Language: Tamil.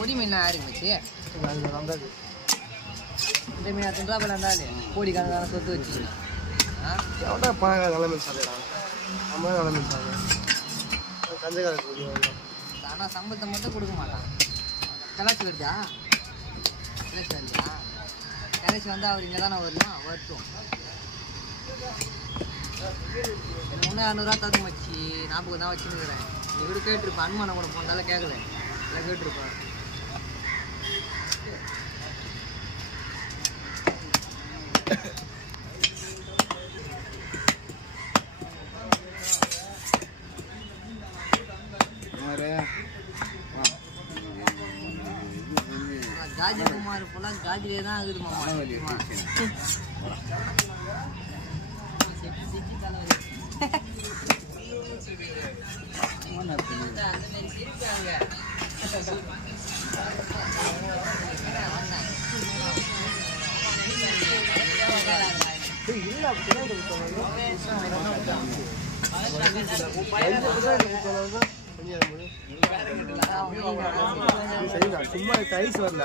பொடி மீன் யாருக்கு வச்சு அது வந்தாது இந்த மீன் தின்றாப்பில் இருந்தாலும் கோடி கணக்கான சொத்து வச்சு எவ்வளோ பணக்கார நல்ல மீன் சாப்பிடா நம்ம நல்ல மீன் சாப்பிடுறோம் கஞ்சக்கார கூடிய ஆனால் சம்பளத்தை மட்டும் கொடுக்க மாட்டான் கலாச்சி வருதா கலாச்சி வருதா கலாச்சி வந்து அவர் இங்கே தானே வரணும் வரட்டும் எனக்கு முன்னே 200 தந்து மச்சி 40 தான் வச்சுருக்கிறேன் நீ கூட கேட்டிருப்பேன் அனுமானம் கூட போனால கேட்கல இல்லை கேட்டிருப்பேன் காஜி குமார் போல காஜிலே தான் ஆகுது மாமா சும்மா டைஸ் வரல